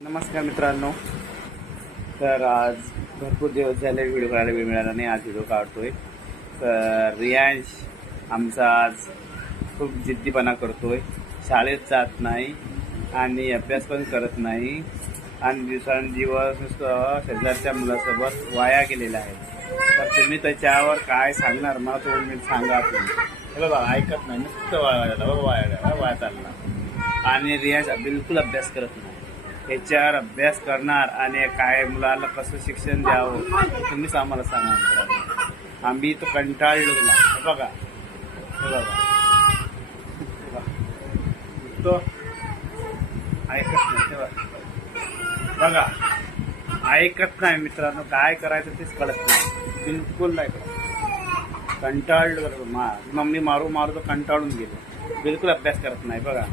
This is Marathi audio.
नमस्कार मित्रांनो. तर आज भरपूर दिवस झाले व्हिडिओ करायला वेळ मिळाला नाही आज व्हिडिओ काढतोय. तर रियांश आमचा आज खूप जिद्दीपणा करतोय. शाळेत जात नाही आणि अभ्यास पण करत नाही. आणि दिवसांदिवस नुसतं शेजारच्या मुलासोबत वाया गेलेला आहे. तर तुम्ही त्याच्यावर काय सांगणार? मला तो मी सांगा तुम्ही. हे बघा ऐकत नाही. नुसतं वाया गेला वाया वाया चालला. आणि रियांश बिलकुल अभ्यास करत नाही. त्याच्यावर अभ्यास करणार आणि काय मुलाला कसं शिक्षण द्यावं तुम्हीच आम्हाला सांगा. आम्ही तो कंटाळलो बघा. बघा. तो ऐकत नाही. बघा. ऐकत नाही मित्रांनो. काय करायचं तेच कळत नाही. बिलकुल नाही कळत. कंटाळलो गेलो मा मम्मी मारू मारू तो कंटाळून गेलो. बिलकुल अभ्यास करत नाही. बघा.